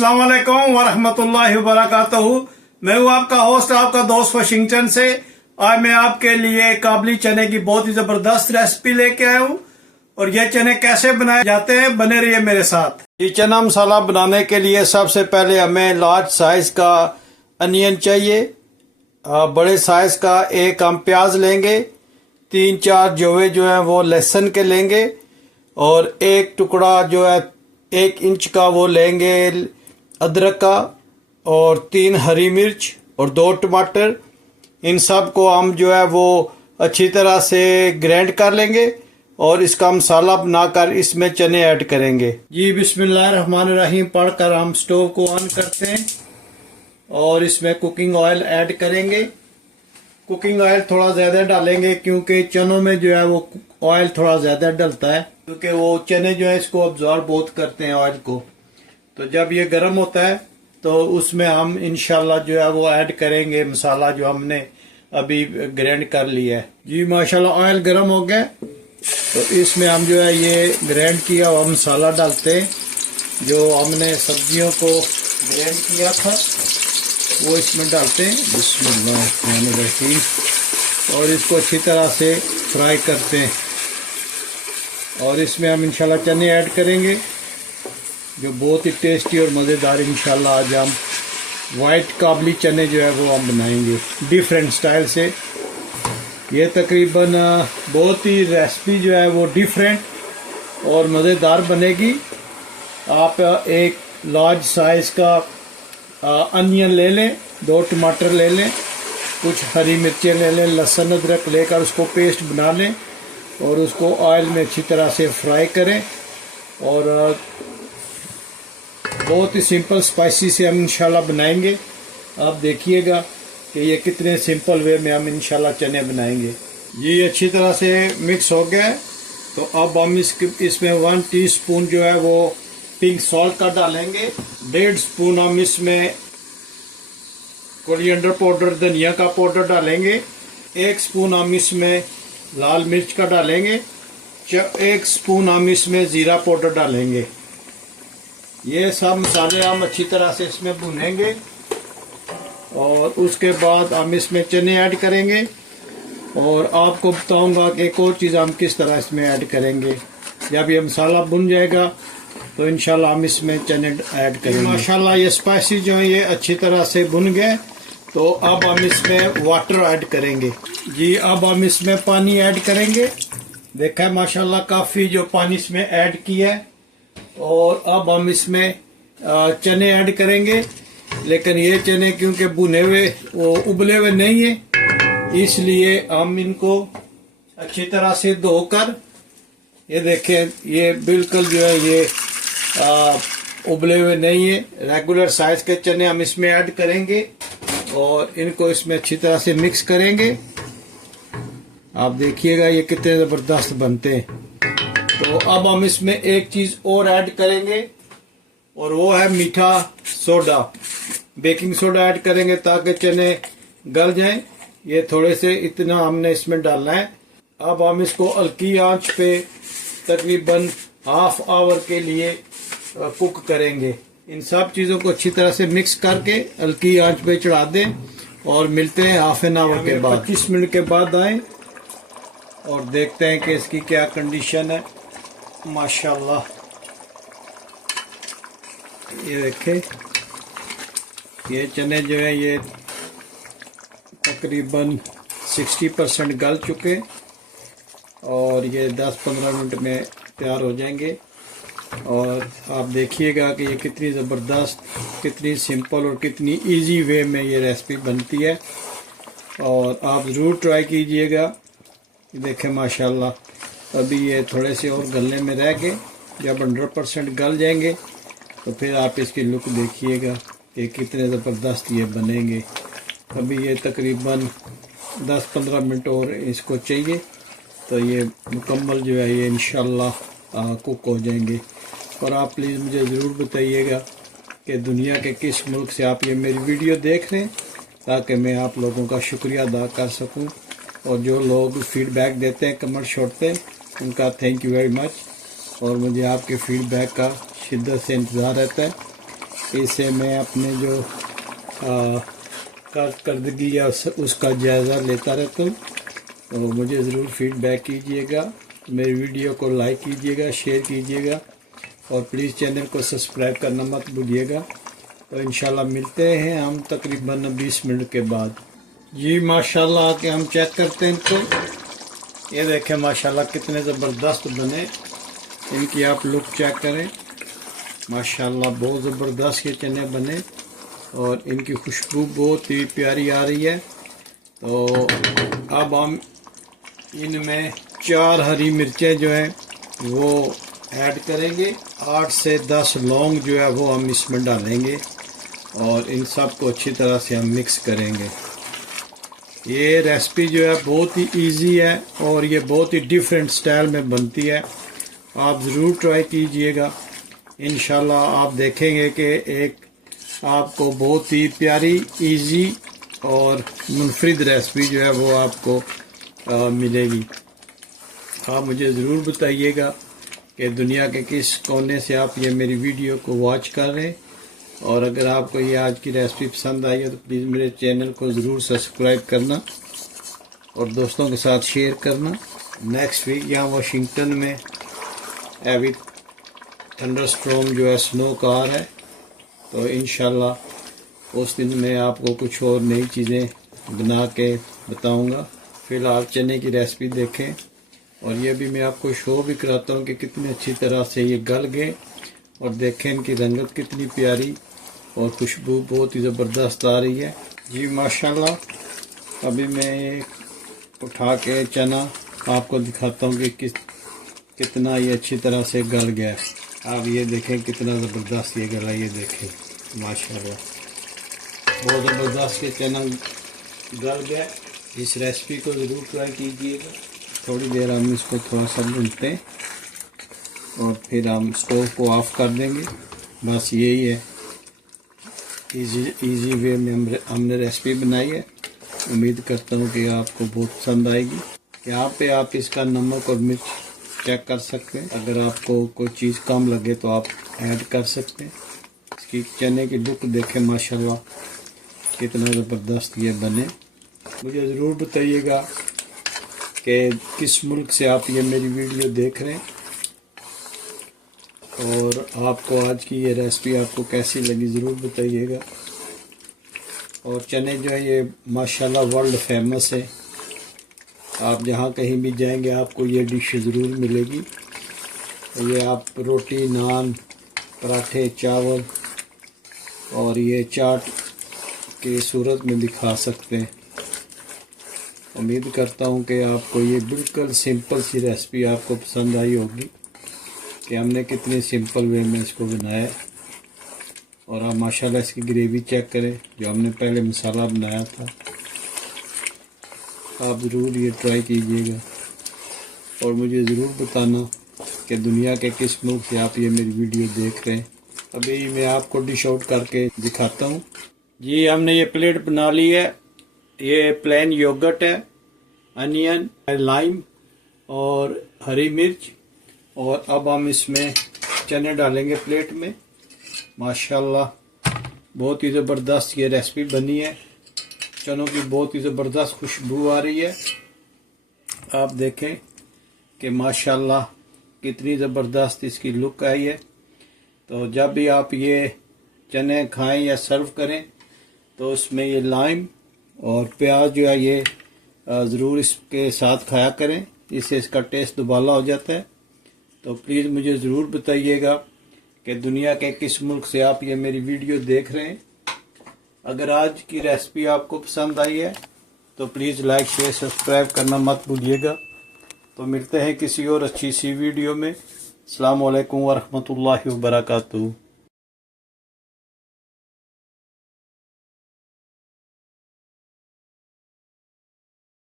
अस्सलाम वालेकुम वरहमतुल्लाहि वबरकातुहू। मैं हूँ आपका होस्ट, आपका दोस्त वाशिंगटन से। आज मैं आपके लिए काबली चने की बहुत ही जबरदस्त रेसिपी लेके आया हूँ और ये चने कैसे बनाए जाते हैं, बने रहिए मेरे साथ। ये चना मसाला बनाने के लिए सबसे पहले हमें लार्ज साइज का अनियन चाहिए। बड़े साइज का एक हम प्याज लेंगे, 3-4 जवे जो है वो लहसुन के लेंगे और एक टुकड़ा जो है 1 इंच का वो लेंगे अदरक का और 3 हरी मिर्च और 2 टमाटर। इन सब को हम जो है वो अच्छी तरह से ग्राइंड कर लेंगे और इसका मसाला बनाकर इसमें चने ऐड करेंगे। जी बिस्मिल्लाहिर्रहमानिर्रहीम पढ़कर हम स्टोव को ऑन करते हैं और इसमें कुकिंग ऑयल ऐड करेंगे। कुकिंग ऑयल थोड़ा ज़्यादा डालेंगे क्योंकि चनों में जो है वो ऑयल थोड़ा ज़्यादा डलता है, क्योंकि वो चने जो है इसको अब्जॉर्ब बहुत करते हैं ऑयल को। तो जब ये गर्म होता है तो उसमें हम इंशाल्लाह जो है वो ऐड करेंगे मसाला जो हमने अभी ग्राइंड कर लिया है। जी माशाल्लाह ऑयल गर्म हो गया तो इसमें हम जो है ये ग्राइंड किया हुआ मसाला डालते हैं। जो हमने सब्जियों को ग्राइंड किया था वो इसमें डालते हैं। बिस्मिल्लाहिर्रहमानिर्रहीम और इसको अच्छी तरह से फ्राई करते हैं और इसमें हम इंशाल्लाह चने ऐड करेंगे जो बहुत ही टेस्टी और मज़ेदार इंशाल्लाह आज हम वाइट काबली चने जो है वो हम बनाएंगे डिफरेंट स्टाइल से। ये तकरीबन बहुत ही रेसिपी जो है वो डिफरेंट और मज़ेदार बनेगी। आप एक लार्ज साइज़ का अनियन ले लें, 2 टमाटर ले लें, कुछ हरी मिर्चें ले लें, लहसुन अदरक लेकर उसको पेस्ट बना लें और उसको ऑयल में अच्छी तरह से फ्राई करें। और बहुत ही सिंपल स्पाइसी से हम इंशाल्लाह बनाएंगे। आप देखिएगा कि ये कितने सिंपल वे में हम इंशाल्लाह चने बनाएंगे। ये अच्छी तरह से मिक्स हो गया है तो अब हम इसमें 1 टीस्पून जो है वो पिंक सॉल्ट का डालेंगे। 1.5 स्पून हम इसमें कोरिएंडर पाउडर, धनिया का पाउडर डालेंगे। 1 स्पून हम इसमें लाल मिर्च का डालेंगे। 1 स्पून हम इसमें ज़ीरा पाउडर डालेंगे। ये सब मसाले हम अच्छी तरह से इसमें भूनेंगे और उसके बाद हम इसमें चने ऐड करेंगे। और आपको बताऊंगा कि एक और चीज़ हम किस तरह इसमें ऐड करेंगे। जब ये मसाला भुन जाएगा तो इंशाल्लाह हम इसमें चने ऐड करेंगे। माशाल्लाह ये स्पाइसी जो है ये अच्छी तरह से भुन गए तो अब हम इसमें वाटर ऐड करेंगे। जी अब हम इसमें पानी ऐड करेंगे। देखा है माशाल्लाह काफ़ी जो पानी इसमें ऐड किया है। और अब हम इसमें चने ऐड करेंगे, लेकिन ये चने क्योंकि भुने हुए वो उबले हुए नहीं है इसलिए हम इनको अच्छी तरह से धोकर, ये देखें ये बिल्कुल जो है ये उबले हुए नहीं है, रेगुलर साइज के चने हम इसमें ऐड करेंगे और इनको इसमें अच्छी तरह से मिक्स करेंगे। आप देखिएगा ये कितने ज़बरदस्त बनते हैं। तो अब हम इसमें एक चीज़ और ऐड करेंगे और वो है मीठा सोडा, बेकिंग सोडा ऐड करेंगे ताकि चने गल जाएं। ये थोड़े से इतना हमने इसमें डालना है। अब हम इसको हल्की आंच पे तकरीबन ½ आवर के लिए कुक करेंगे। इन सब चीज़ों को अच्छी तरह से मिक्स करके हल्की आंच पे चढ़ा दें और मिलते हैं ½ एन आवर के बाद। 25 मिनट के बाद आए और देखते हैं कि इसकी क्या कंडीशन है। माशाल्लाह ये देखें ये चने जो है ये तकरीबन 60% गल चुके और ये 10-15 मिनट में तैयार हो जाएंगे। और आप देखिएगा कि ये कितनी ज़बरदस्त, कितनी सिंपल और कितनी इजी वे में ये रेसिपी बनती है और आप ज़रूर ट्राई कीजिएगा। देखें माशाल्लाह अभी ये थोड़े से और गलने में रह गए। जब 100% गल जाएंगे तो फिर आप इसकी लुक देखिएगा कि कितने ज़बरदस्त ये बनेंगे। अभी ये तकरीबन 10-15 मिनट और इसको चाहिए तो ये मुकम्मल जो है ये इंशाल्लाह कुक हो जाएंगे। और आप प्लीज़ मुझे ज़रूर बताइएगा कि दुनिया के किस मुल्क से आप ये मेरी वीडियो देख रहे हैं ताकि मैं आप लोगों का शुक्रिया अदा कर सकूं। और जो लोग फीडबैक देते हैं, कमेंट छोड़ते हैं, उनका थैंक यू वेरी मच। और मुझे आपके फीडबैक का शिद्दत से इंतज़ार रहता है। इसे मैं अपने जो कारकर्दगी या उसका जायज़ा लेता रहता हूँ। तो मुझे ज़रूर फीडबैक कीजिएगा, मेरी वीडियो को लाइक कीजिएगा, शेयर कीजिएगा और प्लीज़ चैनल को सब्सक्राइब करना मत भूलिएगा। तो इंशाल्लाह मिलते हैं हम तकरीबन 20 मिनट के बाद। जी माशाल्लाह आके हम चेक करते हैं इनको। ये देखें माशाल्लाह कितने ज़बरदस्त बने, इनकी आप लुक चेक करें। माशाल्लाह बहुत ज़बरदस्त ये चने बने और इनकी खुशबू बहुत ही प्यारी आ रही है। तो अब हम इनमें 4 हरी मिर्चें जो हैं वो ऐड करेंगे। 8 से 10 लौंग जो है वो हम इसमें डालेंगे और इन सब को अच्छी तरह से हम मिक्स करेंगे। ये रेसिपी जो है बहुत ही इजी है और ये बहुत ही डिफरेंट स्टाइल में बनती है। आप ज़रूर ट्राई कीजिएगा, इंशाल्लाह आप देखेंगे कि एक आपको बहुत ही प्यारी, इजी और मुनफरिद रेसिपी जो है वो आपको मिलेगी। आप मुझे ज़रूर बताइएगा कि दुनिया के किस कोने से आप ये मेरी वीडियो को वॉच कर रहे हैं। और अगर आपको ये आज की रेसिपी पसंद आई है तो प्लीज़ मेरे चैनल को ज़रूर सब्सक्राइब करना और दोस्तों के साथ शेयर करना। नेक्स्ट वीक यहाँ वाशिंगटन में हैवी थंडरस्टॉर्म जो है स्नो का आ रहा है, तो इंशाल्लाह उस दिन मैं आपको कुछ और नई चीज़ें बना के बताऊंगा। फ़िलहाल चने की रेसिपी देखें और ये भी मैं आपको शो भी कराता हूँ कि कितनी अच्छी तरह से ये गल गए और देखें इनकी रंगत कितनी प्यारी और खुशबू बहुत ही ज़बरदस्त आ रही है। जी माशाल्लाह अभी मैं उठा के चना आपको दिखाता हूँ कि कितना ये अच्छी तरह से गल गया है। आप ये देखें कितना ज़बरदस्त ये गला, ये देखें माशाल्लाह बहुत ज़बरदस्त ये चना गल गया। इस रेसिपी को ज़रूर ट्राई कीजिएगा। थोड़ी देर हम इसको थोड़ा सा भूनते हैं और फिर हम स्टोव को ऑफ़ कर देंगे। बस यही है, इजी वे में हमने रेसिपी बनाई है। उम्मीद करता हूँ कि आपको बहुत पसंद आएगी। यहाँ पे आप इसका नमक और मिर्च चेक कर सकते हैं। अगर आपको कोई चीज़ कम लगे तो आप ऐड कर सकते हैं। इसकी चने की लुक देखें माशाल्लाह कितना ज़बरदस्त ये बने। मुझे ज़रूर बताइएगा कि किस मुल्क से आप ये मेरी वीडियो देख रहे हैं और आपको आज की ये रेसिपी आपको कैसी लगी ज़रूर बताइएगा। और चने जो है ये माशाल्लाह वर्ल्ड फेमस है। आप जहाँ कहीं भी जाएंगे आपको ये डिश ज़रूर मिलेगी। ये आप रोटी, नान, पराठे, चावल और ये चाट की सूरत में दिखा सकते हैं। उम्मीद करता हूँ कि आपको ये बिल्कुल सिंपल सी रेसिपी आपको पसंद आई होगी कि हमने कितने सिंपल वे में इसको बनाया। और आप माशाल्लाह इसकी ग्रेवी चेक करें जो हमने पहले मसाला बनाया था। आप ज़रूर ये ट्राई कीजिएगा और मुझे ज़रूर बताना कि दुनिया के किस मुल्क से आप ये मेरी वीडियो देख रहे हैं। अभी मैं आपको डिश आउट करके दिखाता हूँ। जी हमने ये प्लेट बना ली है। ये प्लेन योगर्ट है, अनियन, लाइम और हरी मिर्च और अब हम इसमें चने डालेंगे प्लेट में। माशाल्लाह बहुत ही ज़बरदस्त ये रेसिपी बनी है। चनों की बहुत ही ज़बरदस्त खुशबू आ रही है। आप देखें कि माशाल्लाह कितनी ज़बरदस्त इसकी लुक आई है। तो जब भी आप ये चने खाएं या सर्व करें तो उसमें ये लाइम और प्याज जो है ये ज़रूर इसके साथ खाया करें, इससे इसका टेस्ट दुबाला हो जाता है। तो प्लीज़ मुझे ज़रूर बताइएगा कि दुनिया के किस मुल्क से आप ये मेरी वीडियो देख रहे हैं। अगर आज की रेसिपी आपको पसंद आई है तो प्लीज़ लाइक, शेयर, सब्सक्राइब करना मत भूलिएगा। तो मिलते हैं किसी और अच्छी सी वीडियो में। अस्सलाम वालेकुम व रहमतुल्लाहि व बरकातुहू।